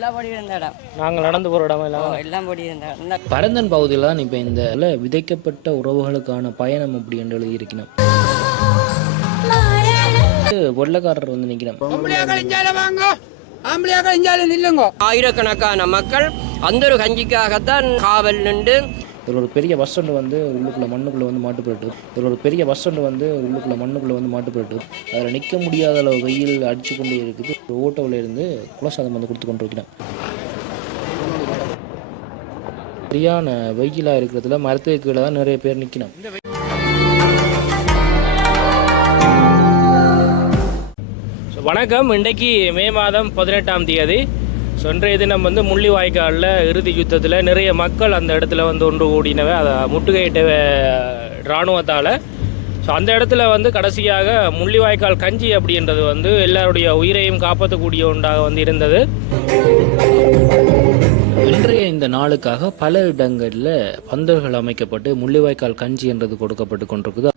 ஃபுல்லாக பொடி இருந்த இடம். நாங்கள் நடந்து போகிற இடம் எல்லாம் பொடி இருந்த இடம். பரந்தன் பகுதியில் தான் இப்போ இந்த விதைக்கப்பட்ட உறவுகளுக்கான பயணம் அப்படி என்று எழுதியிருக்கணும். வெள்ளக்காரர் வந்து நிற்கிறோம். ஆயிரக்கணக்கான மக்கள் அந்த ஒரு கஞ்சிக்காகத்தான் காவல் நின்று. இதில் ஒரு பெரிய பஸ் ஸ்டாண்டு வந்து உள்ளுக்குள்ளே மண்ணுக்குள்ளே வந்து மாட்டுப்பட்டு, அதில் நிற்க முடியாத அளவு வெயில் அடித்து கொண்டே இருக்குது. ஒரு ஓட்டோவில் இருந்து குலசாதம் வந்து கொடுத்து கொண்டு இருக்கிறேன். சரியான வெயிலாக இருக்கிறதுல மரத்துக்கு கீழே தான் நிறைய பேர் நிற்கணும். வணக்கம். இன்றைக்கு மே மாதம் 18ஆம் தேதி. இன்றைய தினம் வந்து முள்ளிவாய்க்காலில் இறுதி யுத்தத்தில் நிறைய மக்கள் அந்த இடத்துல வந்து ஒன்று கூடினவை, அதை முட்டுகையிட்ட இராணுவத்தால். அந்த இடத்துல வந்து கடைசியாக முள்ளிவாய்க்கால் கஞ்சி அப்படின்றது வந்து எல்லாருடைய உயிரையும் காப்பாற்றக்கூடிய ஒன்றாக வந்து இருந்தது. இன்றைய இந்த நாளுக்காக பல இடங்களில் பந்தல்கள் அமைக்கப்பட்டு முள்ளிவாய்க்கால் கஞ்சி என்றது கொடுக்கப்பட்டு கொண்டிருக்குது.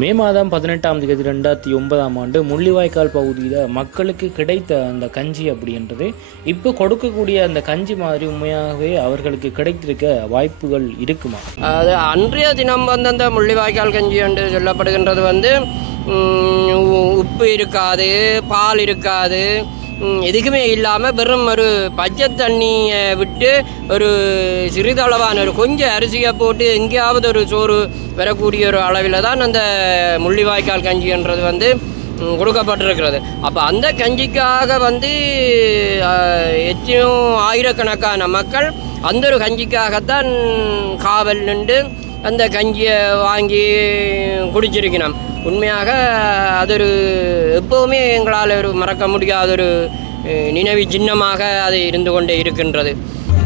மே மாதம் 18ஆம் தேதி 2009ஆம் ஆண்டு முள்ளிவாய்க்கால் பகுதியில் மக்களுக்கு கிடைத்த அந்த கஞ்சி அப்படின்றது இப்போ கொடுக்கக்கூடிய அந்த கஞ்சி மாதிரி உண்மையாகவே அவர்களுக்கு கிடைத்திருக்க வாய்ப்புகள் இருக்குமா? அது அன்றைய தினம் வந்து அந்த முள்ளிவாய்க்கால் கஞ்சி என்று சொல்லப்படுகின்றது வந்து உப்பு இருக்காது, பால் இருக்காது, எதுக்குமே இல்லாமல் வெறும் ஒரு பச்சை தண்ணியை விட்டு ஒரு சிறிதளவான ஒரு கொஞ்சம் அரிசியை போட்டு எங்கேயாவது ஒரு சோறு வரக்கூடிய ஒரு அளவில் தான் அந்த முள்ளிவாய்க்கால் கஞ்சின்றது வந்து கொடுக்கப்பட்டிருக்கிறது. அப்போ அந்த கஞ்சிக்காக வந்து எத்தனையோ ஆயிரக்கணக்கான மக்கள் அந்த ஒரு கஞ்சிக்காகத்தான் காவல் நின்று அந்த கஞ்சியை வாங்கி குடிச்சிருக்கணும். உண்மையாக அது ஒரு எப்போவுமே எங்களால் ஒரு மறக்க முடியாத ஒரு நினைவு சின்னமாக அது இருந்து கொண்டே இருக்கின்றது.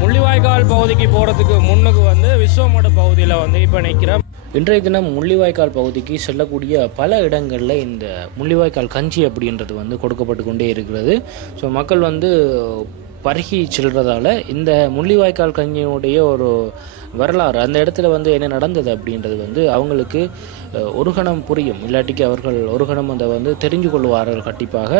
முள்ளிவாய்க்கால் பகுதிக்கு போகிறதுக்கு முன்னுக்கு வந்து விஸ்வமட பகுதியில் வந்து இப்போ நிற்கிறோம். இன்றைய தினம் முள்ளிவாய்க்கால் பகுதிக்கு செல்லக்கூடிய பல இடங்களில் இந்த முள்ளிவாய்க்கால் கஞ்சி அப்படின்றது வந்து கொடுக்கப்பட்டு கொண்டே இருக்கிறது. ஸோ மக்கள் வந்து பருகி செல்றதால இந்த முள்ளிவாய்க்கால் கஞ்சியினுடைய ஒரு வரலாறு, அந்த இடத்துல வந்து என்ன நடந்தது அப்படின்றது வந்து அவங்களுக்கு ஒரு கணம் புரியும், இல்லாட்டிக்கு அவர்கள் ஒரு கணம் அதை வந்து தெரிஞ்சு கொள்வார்கள் கண்டிப்பாக.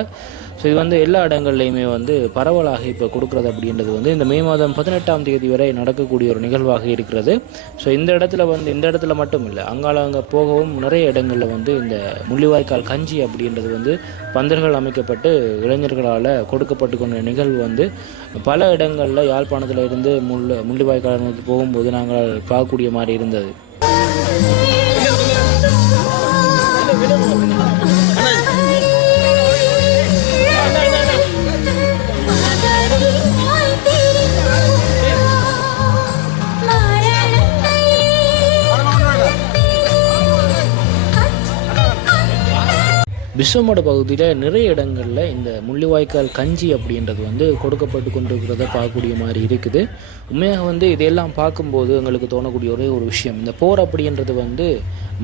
ஸோ இது வந்து எல்லா இடங்கள்லையுமே வந்து பரவலாக இப்போ கொடுக்குறது அப்படின்றது வந்து இந்த மே மாதம் 18ஆம் தேதி வரை நடக்கக்கூடிய ஒரு நிகழ்வாக இருக்கிறது. ஸோ இந்த இடத்துல மட்டும் இல்லை, அங்கே போகவும் நிறைய இடங்களில் வந்து இந்த முள்ளிவாய்க்கால் கஞ்சி அப்படின்றது வந்து பந்தல்கள் அமைக்கப்பட்டு இளைஞர்களால் கொடுக்கப்பட்டு கொண்ட நிகழ்வு வந்து பல இடங்களில் யாழ்ப்பாணத்தில் இருந்து முள்ளிவாய்க்கால் நோக்கி போகும்போது நாங்கள் பார்க்கக்கூடிய மாதிரி இருந்தது. விஸ்வமட பகுதியில் நிறைய இடங்களில் இந்த முள்ளிவாய்க்கால் கஞ்சி அப்படின்றது வந்து கொடுக்கப்பட்டு கொண்டிருக்கிறத பார்க்கக்கூடிய மாதிரி இருக்குது. உண்மையாக வந்து இதையெல்லாம் பார்க்கும்போது எங்களுக்கு தோணக்கூடிய ஒரே ஒரு விஷயம், இந்த போர் அப்படின்றது வந்து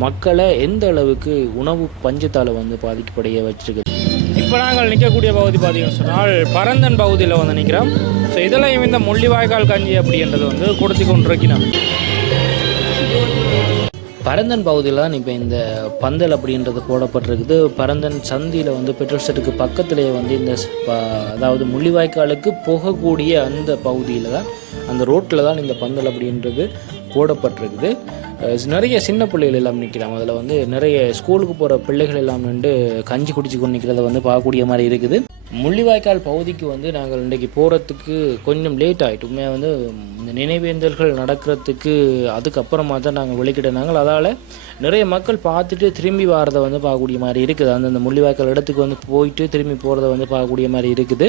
மக்களை எந்த அளவுக்கு உணவு பஞ்சத்தால் வந்து பாதிக்கப்படைய வச்சிருக்குது. இப்போ நாங்கள் நிற்கக்கூடிய பகுதி பார்த்தீங்கன்னு சொன்னால் பரந்தன் பகுதியில் வந்து நிற்கிறோம். ஸோ இதெல்லாம் இந்த முள்ளிவாய்க்கால் கஞ்சி அப்படின்றது வந்து கொடுத்து கொண்டிருக்கிறோம். பரந்தன் பகுதியில் தான் இப்போ இந்த பந்தல் அப்படின்றது போடப்பட்டிருக்குது. பரந்தன் சந்தியில் வந்து பெட்ரோல் செட்டுக்கு பக்கத்துலேயே வந்து இந்த அதாவது முள்ளிவாய்க்காலுக்கு போகக்கூடிய அந்த பகுதியில் தான், அந்த ரோட்டில் தான் இந்த பந்தல் அப்படின்றது போடப்பட்டிருக்குது. நிறைய சின்ன பிள்ளைகள் எல்லாம் நிற்கிறாங்க. அதில் வந்து நிறைய ஸ்கூலுக்கு போகிற பிள்ளைகள் எல்லாம் நின்று கஞ்சி குடிச்சு கொண்டு நிற்கிறத வந்து பார்க்கக்கூடிய மாதிரி இருக்குது. முள்ளிவாய்க்கால் பகுதிக்கு வந்து நாங்கள் இன்றைக்கி போகிறதுக்கு கொஞ்சம் லேட் ஆகிட்டு, உண்மையாக வந்து இந்த நினைவேந்தல்கள் நடக்கிறதுக்கு அதுக்கப்புறமா தான் நாங்கள் வெளிக்கிட்டனாங்க. அதால் நிறைய மக்கள் பார்த்துட்டு திரும்பி வரதை வந்து பார்க்கக்கூடிய மாதிரி இருக்குது. அந்தந்த முள்ளிவாய்க்கால் இடத்துக்கு வந்து போயிட்டு திரும்பி போகிறத வந்து பார்க்கக்கூடிய மாதிரி இருக்குது.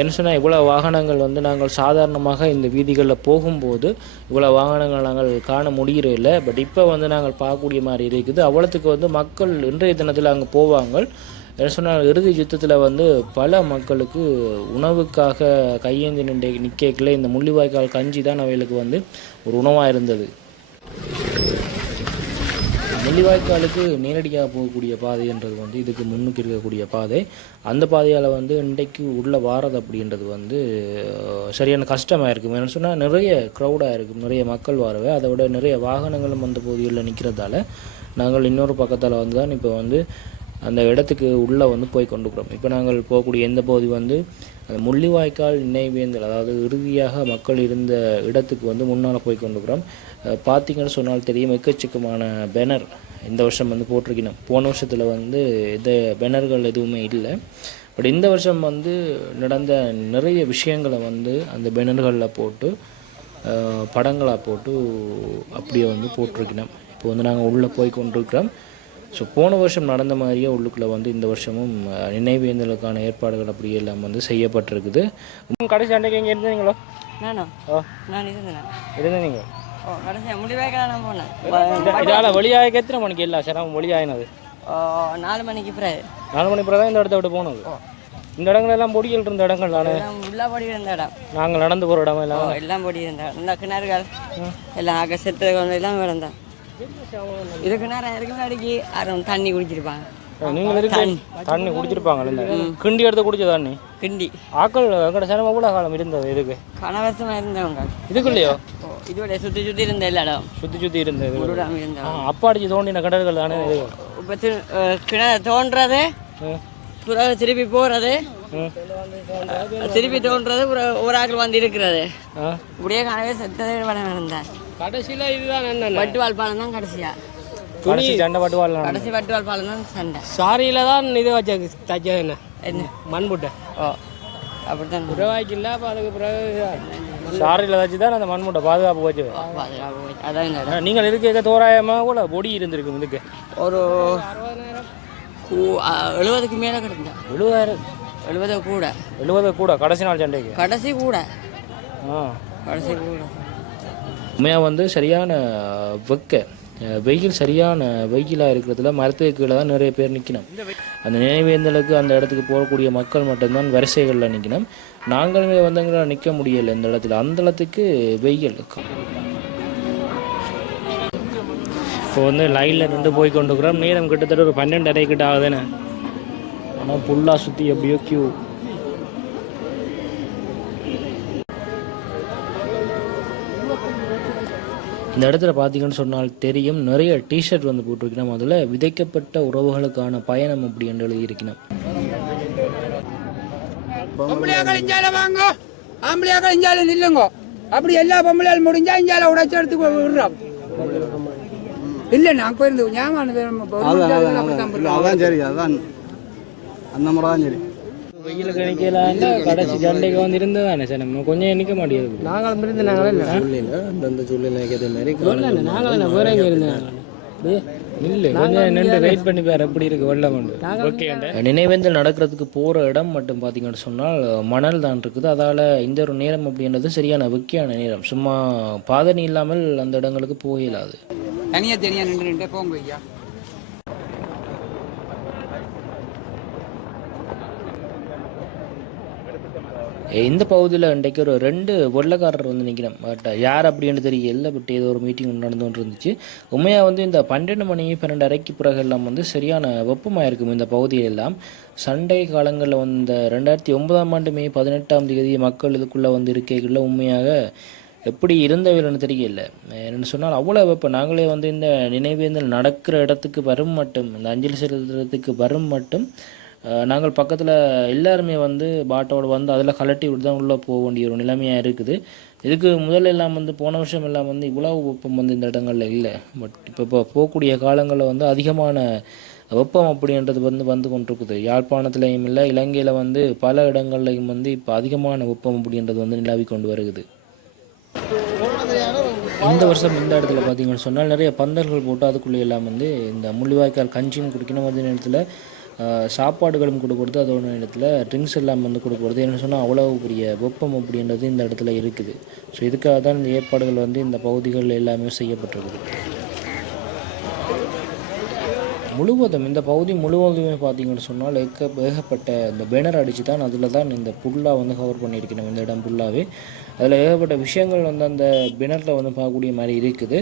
என்ன சொன்னால் இவ்வளோ வாகனங்கள் வந்து நாங்கள் சாதாரணமாக இந்த வீதிகளில் போகும்போது இவ்வளோ வாகனங்கள் நாங்கள் காண முடியறதில்லை. பட் இப்போ வந்து நாங்கள் பார்க்கக்கூடிய மாதிரி இருக்குது. அவ்வளோத்துக்கு வந்து மக்கள் இன்றைய தினத்தில் அங்கே போவாங்க. என்ன சொன்னால் இறுதி யுத்தத்தில் வந்து பல மக்களுக்கு உணவுக்காக கையேந்தி நிற்கல இந்த முள்ளிவாய்க்கால் கஞ்சி தான் அவைகளுக்கு வந்து ஒரு உணவாக இருந்தது. முள்ளிவாய்க்காலுக்கு நேரடியாக போகக்கூடிய பாதைன்றது வந்து இதுக்கு முன்னுக்கு இருக்கக்கூடிய பாதை. அந்த பாதையால் வந்து இன்றைக்கு உள்ளே வாரது அப்படின்றது வந்து சரியான கஷ்டமாக இருக்கும். ஏன்னு சொன்னால் நிறைய க்ரௌடாக இருக்கும், நிறைய மக்கள் வரவே, அதை விட நிறைய வாகனங்களும் அந்த பகுதிகளில் நிற்கிறதால நாங்கள் இன்னொரு பக்கத்தால் வந்து தான் இப்போ வந்து அந்த இடத்துக்கு உள்ளே வந்து போய் கொண்டுக்கிறோம். இப்போ நாங்கள் போகக்கூடிய எந்த பகுதி வந்து அந்த முள்ளிவாய்க்கால் நினைவேந்தல், அதாவது இறுதியாக மக்கள் இருந்த இடத்துக்கு வந்து முன்னால் போய் கொண்டுக்கிறோம். பார்த்திங்கன்னு சொன்னால் தெரியும், எக்கச்சக்கமான பேனர் இந்த வருஷம் வந்து போட்டிருக்கணும். போன வருஷத்தில் வந்து இந்த பேனர்கள் எதுவுமே இல்லை. பட் இந்த வருஷம் வந்து நடந்த நிறைய விஷயங்களை வந்து அந்த பேனர்களில் போட்டு படங்களாக போட்டு அப்படியே வந்து போட்டிருக்கணும். இப்போ வந்து நாங்கள் உள்ளே போய் கொண்டிருக்கிறோம். ஸோ போன வருஷம் நடந்த மாதிரியே உள்ளுக்குள்ளே வந்து இந்த வருஷமும் நினைவேந்தலுக்கான ஏற்பாடுகள் அப்படியே எல்லாம் வந்து செய்யப்பட்டிருக்குது. கடைசி அன்றைக்கு எங்கே இருந்தீங்களோ? நானா? நான் இருந்தேன் நீங்கள்? கடைசியாக முடிவாய்க்கான நான் போனேன். இதால் வெளியாக எத்தனை மணிக்கு இல்லை சிரமம் வெளியாகினது? 4 மணிக்கு பிறகு. 4 மணி பிறகு தான் இந்த இடத்த விட்டு போனது. இந்த இடங்கள் எல்லாம் பொடிகள் இருந்த இடங்கள் தானே? எல்லாம் பொடி இருந்த இடம். நாங்கள் நடந்து போகிற இடம் எல்லாம் எல்லாம் பொடி இருந்த இடம். இந்த கிணறுகள் எல்லாம் ஆக செத்து எல்லாம் விளந்தான். இதுக்கு நேரம் இருக்கு முன்னாடிக்கு யாரும் தண்ணி குடிச்சிருப்பாங்க. நீங்கள் இருக்கு தண்ணி குடிச்சிருப்பாங்க. கிண்டி எடுத்து குடிச்ச தண்ணி கிண்டி ஆக்கள் எங்கட சிரமம் எவ்வளோ காலம் இருந்தது? இதுக்கு கனவசமாக இருந்தவங்க இதுக்குள்ளேயோ? இதோட சுற்றி சுற்றி இருந்த எல்லா இடம் சுற்றி இருந்தது. இருந்தவங்க அப்பா அடிச்சு தோண்டின கிணறுகள் தானே? இப்போ கிணறு தோன்றது, பிறகு திருப்பி போகிறது, திருப்பி தோன்றது, ஒரு ஆக்கள் வந்து இருக்கிறது. இப்படியே கனவே செத்ததே படம் இருந்தேன். கடைசியில் இதுதான் என்ன வட்டுவால் பாலம் தான் கடைசியா. கடைசி சண்டை வட்டுவாள். கடைசி வட்டுவால் பாலம் தான் சண்டை. சாரியில் தான் இது வச்ச தச்ச என்ன மண்புட்டை. அப்படித்தான் உருவாக்கி இல்லை. அப்போ அதுக்கு பிறகு சாரியில் வச்சு தான் அந்த மண்முட்டை பாதுகாப்பு வச்சு. அதான் நீங்கள் இருக்க தோராயமாக கூட பொடி இருந்திருக்கும். இதுக்கு ஒரு 70க்கு மேலே கிடந்தேன். 70 கூட. 70 கூட கடைசி நாள் சண்டைக்கு? கடைசி கூட. கடைசி கூட. உண்மையாக வந்து சரியான வெயில், சரியான வெயிலாக இருக்கிறதுல மரத்துக்கு கீழே தான் நிறைய பேர் நிற்கணும். அந்த நினைவேந்தலுக்கு அந்த இடத்துக்கு போகக்கூடிய மக்கள் மட்டும்தான் வரிசைகளில் நிற்கணும். நாங்களுமே வந்து எங்களால் நிற்க முடியலை இந்த இடத்துல, அந்த இடத்துக்கு வெயில். இப்போ வந்து லைனில் நின்று போய் கொண்டுக்கிறோம். நேரம் கிட்டத்தட்ட ஒரு 12:30 கிட்ட ஆகுதுன்னு. ஆனால் ஃபுல்லாக சுற்றி எப்படியோ கியூ. இந்த இடத்துல பார்த்தீங்கன்னு சொன்னால் தெரியும், நிறைய டிஷர்ட் வந்து போட்டிருக்கணும். அதில் விதைக்கப்பட்ட உறவுகளுக்கான பயணம் அப்படி என்று எழுதியிருக்கணும். பொம்பளையாக்கள் இஞ்சால வாங்க, ஆம்பளையாக்கள் இஞ்சால நில்லுங்க. அப்படி எல்லா பொம்பளையால் முடிஞ்சா இஞ்சால உடைச்சு எடுத்து விடுறோம். இல்லை நாங்கள் போயிருந்து அதான் சரி, அதான் அந்த முறை தான் சரி. வெயிலுக்கு நிற்கலான்னா கடைசி சண்டைக்கு வந்து இருந்ததானே சார்? நம்ம கொஞ்சம் நிற்க மாட்டேங்குது. நாங்களும் இருந்து நாங்களே இல்லை அந்த சூழ்நிலைக்கு அதே மாதிரி நாங்களும் வேற எங்கே இருந்தாங்க இல்லை, கொஞ்சம் நின்று வெயிட் பண்ணி பாரு எப்படி இருக்கு வெள்ளம் உண்டு. ஓகே, நினைவேந்தல் நடக்கிறதுக்கு போகிற இடம் மட்டும் பார்த்தீங்கன்னு சொன்னால் மணல் தான் இருக்குது. அதால் இந்த ஒரு நேரம் அப்படின்றது சரியான வெக்கையான நேரம். சும்மா பாதணி இல்லாமல் அந்த இடங்களுக்கு போயிடாது. தனியாக நின்று போங்க ஐயா. இந்த பகுதியில் இன்றைக்கு ஒரு 2 வெள்ளக்காரர் வந்து நிற்கிறோம். பட் யார் அப்படின்னு தெரியல. பட் ஏதோ ஒரு மீட்டிங் நடந்து கொண்டு இருந்துச்சு. உண்மையாக வந்து இந்த 12 மணி 12:30 பிறகு எல்லாம் வந்து சரியான வெப்பமாக இருக்கும் இந்த பகுதியெல்லாம். சண்டை காலங்களில் வந்து 2009ஆம் ஆண்டு மே 18ஆம் தேதி மக்கள் இதுக்குள்ளே வந்து இருக்கைகளில் உண்மையாக எப்படி இருந்தவர்கள்னு தெரியல. என்னென்னு சொன்னால் அவ்வளோ வெப்பம். நாங்களே வந்து இந்த நினைவேந்தல் நடக்கிற இடத்துக்கு வரும் மட்டும், இந்த அஞ்சலி செலுத்துறதுக்கு வரும் மட்டும் நாங்கள் பக்கத்தில் எல்லாருமே வந்து பாட்டோடு வந்து அதில் கலட்டி விட்டு தான் உள்ளே போக வேண்டிய ஒரு நிலைமையாக இருக்குது. இதுக்கு முதல்ல எல்லாம் வந்து போன வருஷம் எல்லாம் வந்து இவ்வளவு வெப்பம் வந்து இந்த இடங்களில் இல்லை. பட் இப்போ போகக்கூடிய காலங்களில் வந்து அதிகமான வெப்பம் அப்படின்றது வந்து கொண்டிருக்குது. யாழ்ப்பாணத்துலேயும் இல்லை, இலங்கையில் வந்து பல இடங்கள்லையும் வந்து இப்போ அதிகமான வெப்பம் அப்படின்றது வந்து நிலவி கொண்டு வருகுது. இந்த வருஷம் இந்த இடத்துல பார்த்தீங்கன்னு சொன்னால் நிறைய பந்தல்கள் போட்டு அதுக்குள்ளே எல்லாம் வந்து இந்த முள்ளிவாய்க்கால் கஞ்சியும் குடிக்கணும். அதே நேரத்தில் சாப்பாடுகளும் கொடுக்கறது, அதோட இடத்துல ட்ரிங்க்ஸ் எல்லாம் வந்து கொடுக்கறது. என்ன சொன்னால் அவ்வளோ பெரிய வெப்பம் அப்படின்றது இந்த இடத்துல இருக்குது. ஸோ இதுக்காக தான் இந்த ஏற்பாடுகள் வந்து இந்த பகுதிகளில் எல்லாமே செய்யப்பட்டிருக்குது. முழுவதும் இந்த பகுதி முழுவதுமே பார்த்தீங்கன்னு சொன்னால் ஏகப்பட்ட இந்த பேனர் அடித்து தான் அதில் தான் இந்த புல்லாக வந்து கவர் பண்ணியிருக்கணும் இந்த இடம் ஃபுல்லாகவே. அதில் ஏகப்பட்ட விஷயங்கள் வந்து அந்த பேனரில் வந்து பார்க்கக்கூடிய மாதிரி இருக்குது.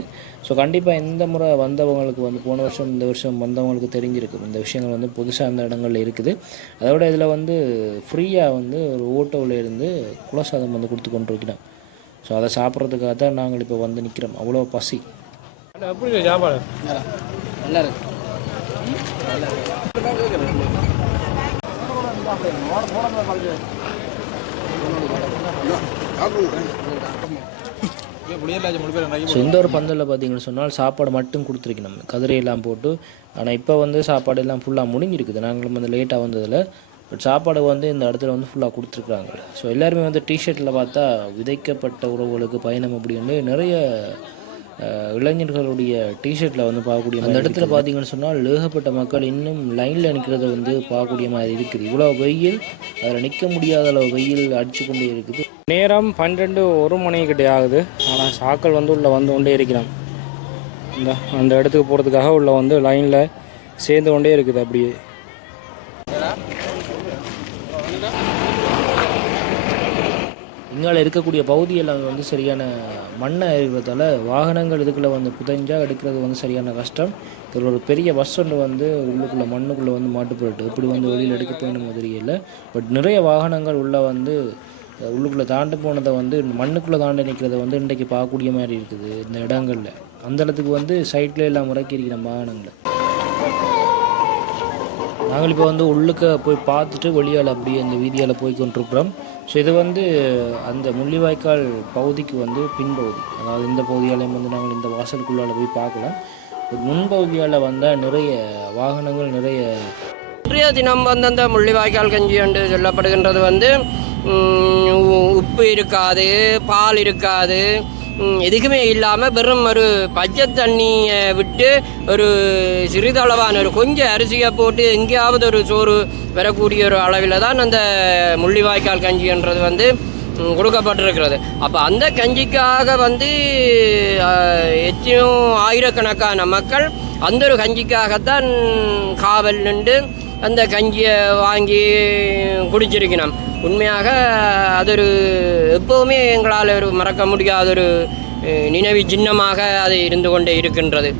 ஸோ கண்டிப்பாக இந்த முறை வந்தவங்களுக்கு வந்து போன வருஷம் இந்த வருஷம் வந்தவங்களுக்கு தெரிஞ்சிருக்கும் இந்த விஷயங்கள் வந்து புதுசாக அந்த இடங்களில் இருக்குது. அதோட இதில் வந்து ஃப்ரீயாக வந்து ஒரு ஓட்டோவில் இருந்து குலசாதம் வந்து கொடுத்து கொண்டு இருக்கிறோம். ஸோ அதை சாப்பிட்றதுக்காக தான் நாங்கள் இப்போ வந்து நிற்கிறோம். அவ்வளோ பசி. எப்படி சாப்பாடு நல்லா இருக்கு. ஸோ இந்த ஒரு பந்தலில் பார்த்தீங்கன்னு சொன்னால் சாப்பாடு மட்டும் கொடுத்துருக்கணும் கதிரையெல்லாம் போட்டு. ஆனால் இப்போ வந்து சாப்பாடு எல்லாம் ஃபுல்லாக முடிஞ்சிருக்குது. நாங்களும் வந்து லேட்டாக வந்ததில் பட் சாப்பாடு வந்து இந்த இடத்துல வந்து ஃபுல்லாக கொடுத்துருக்குறாங்க. ஸோ எல்லாருமே வந்து டிஷர்ட்டில் பார்த்தா விதைக்கப்பட்ட உறவுகளுக்கு பயணம் அப்படின்னு நிறைய இளைஞர்களுடைய டிஷர்ட்டில் வந்து பார்க்கக்கூடிய அந்த இடத்துல பார்த்தீங்கன்னு சொன்னால் ஏகப்பட்ட மக்கள் இன்னும் லைனில் நிற்கிறத வந்து பார்க்கக்கூடிய மாதிரி இருக்குது. இவ்வளோ வெயில், அதில் நிற்க முடியாத அளவு வெயில் அடித்து கொண்டே இருக்குது. நேரம் 12-1 மணிக்கிட்டே ஆகுது. ஆனால் சாக்கள் வந்து உள்ளே வந்து கொண்டே இருக்கிறான். அந்த இடத்துக்கு போகிறதுக்காக உள்ளே வந்து லைனில் சேர்ந்து கொண்டே இருக்குது. அப்படியே இங்கால இருக்கக்கூடிய பகுதியெல்லாம் வந்து சரியான மண்ணாக இருக்கிறதால வாகனங்கள் இதுக்குள்ளே வந்து புதைஞ்சால் எடுக்கிறது வந்து சரியான கஷ்டம். இதில் ஒரு பெரிய பஸ் ஒன்று வந்து உள்ளுக்குள்ளே மண்ணுக்குள்ளே வந்து மாட்டுப்பட்டு இப்படி வந்து வெளியில் எடுக்க போயின மாதிரி இல்லை. பட் நிறைய வாகனங்கள் உள்ளே வந்து உள்ளுக்குள்ளே தாண்டி போனதை வந்து மண்ணுக்குள்ளே தாண்டி நிற்கிறத வந்து இன்றைக்கு பார்க்கக்கூடிய மாதிரி இருக்குது இந்த இடங்களில். அந்த இடத்துக்கு வந்து சைட்டில் எல்லாம் முறைக்கி இருக்கிற வாகனங்களை நாங்கள் இப்போ வந்து உள்ளுக்க போய் பார்த்துட்டு வெளியால் அப்படியே அந்த வீதியால் போய் கொண்டிருக்கிறோம். ஸோ இது வந்து அந்த முள்ளிவாய்க்கால் பகுதிக்கு வந்து பின்பகுதி. அதாவது இந்த பகுதியாலையும் வந்து நாங்கள் இந்த வாசலுக்குள்ளால் போய் பார்க்கலாம். முன்பகுதியால் வந்தால் நிறைய வாகனங்கள் நிறைய. இன்றைய தினம் வந்து அந்த முள்ளிவாய்க்கால் கஞ்சி என்று சொல்லப்படுகின்றது வந்து உப்பு இருக்காது, பால் இருக்காது, எதுக்குமே இல்லாமல் வெறும் ஒரு பச்சை தண்ணியை விட்டு ஒரு சிறிதளவான ஒரு கொஞ்சம் அரிசியை போட்டு எங்கேயாவது ஒரு சோறு வரக்கூடிய ஒரு அளவில் தான் அந்த முள்ளிவாய்க்கால் கஞ்சின்றது வந்து கொடுக்கப்பட்டிருக்கிறது. அப்போ அந்த கஞ்சிக்காக வந்து எத்தனையோ ஆயிரக்கணக்கான மக்கள் அந்த ஒரு கஞ்சிக்காகத்தான் காவல் நின்று அந்த கஞ்சியை வாங்கி குடிச்சிருக்கணும். உண்மையாக அது ஒரு எப்போவுமே எங்களால் ஒரு மறக்க முடியாத ஒரு நினைவு சின்னமாக அது இருந்து கொண்டே இருக்கின்றது.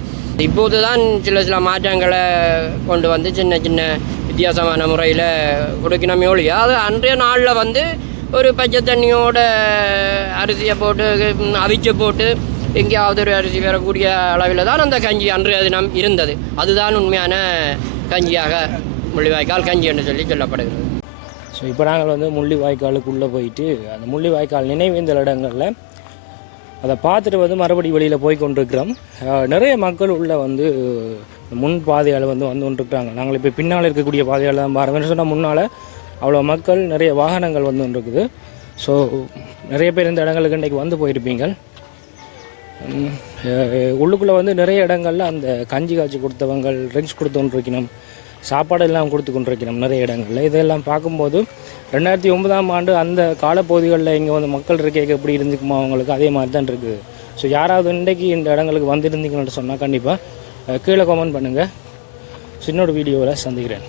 இப்போது தான் சில மாற்றங்களை கொண்டு வந்து சின்ன சின்ன வித்தியாசமான முறையில் கொடுக்கணுமே ஒழிய அது அன்றைய நாளில் வந்து ஒரு பச்சை தண்ணியோட அரிசியை போட்டு அவிச்சு போட்டு எங்கேயாவது ஒரு அரிசி வரக்கூடிய அளவில் தான் அந்த கஞ்சி அன்றைய தினம் இருந்தது. அதுதான் உண்மையான கஞ்சியாக முள்ளிவாய்க்கால் கஞ்சி என்று சொல்லப்படுகிறது. ஸோ இப்போ நாங்கள் வந்து முள்ளிவாய்க்காலுக்குள்ளே போயிட்டு அந்த முள்ளிவாய்க்கால் நினைவேந்தல் இடங்களில் அதை பார்த்துட்டு வந்து மறுபடி வெளியில் போய் கொண்டிருக்கிறோம். நிறைய மக்கள் உள்ள வந்து முன் பாதையால் வந்து கொண்டிருக்கிறாங்க. நாங்கள் இப்போ பின்னால் இருக்கக்கூடிய பாதையால் தான் பாருங்கன்னு சொன்னால் முன்னால் அவ்வளோ மக்கள் நிறைய வாகனங்கள் வந்து கொண்டிருக்குது. ஸோ நிறைய பேர் இந்த இடங்களுக்கு இன்றைக்கு வந்து போயிருப்பீங்க. உள்ளுக்குள்ளே வந்து நிறைய இடங்களில் அந்த கஞ்சி காய்ச்சி கொடுத்தவங்க ட்ரிங்க்ஸ் கொடுத்து கொண்டிருக்கணும், சாப்பாடு எல்லாம் கொடுத்து கொண்டிருக்கணும் நிறைய இடங்களில். இதெல்லாம் பார்க்கும்போது 2009ஆம் ஆண்டு அந்த காலப்பகுதிகளில் இங்கே வந்து மக்கள் இருக்க எப்படி இருந்துக்குமா அவங்களுக்கு அதே மாதிரி தான் இருக்குது. ஸோ யாராவது இன்றைக்கு இந்த இடங்களுக்கு வந்துருந்தீங்கன்னு சொன்னால் கண்டிப்பாக கீழே கமெண்ட் பண்ணுங்கள். சின்னோட வீடியோவில் சந்திக்கிறேன்.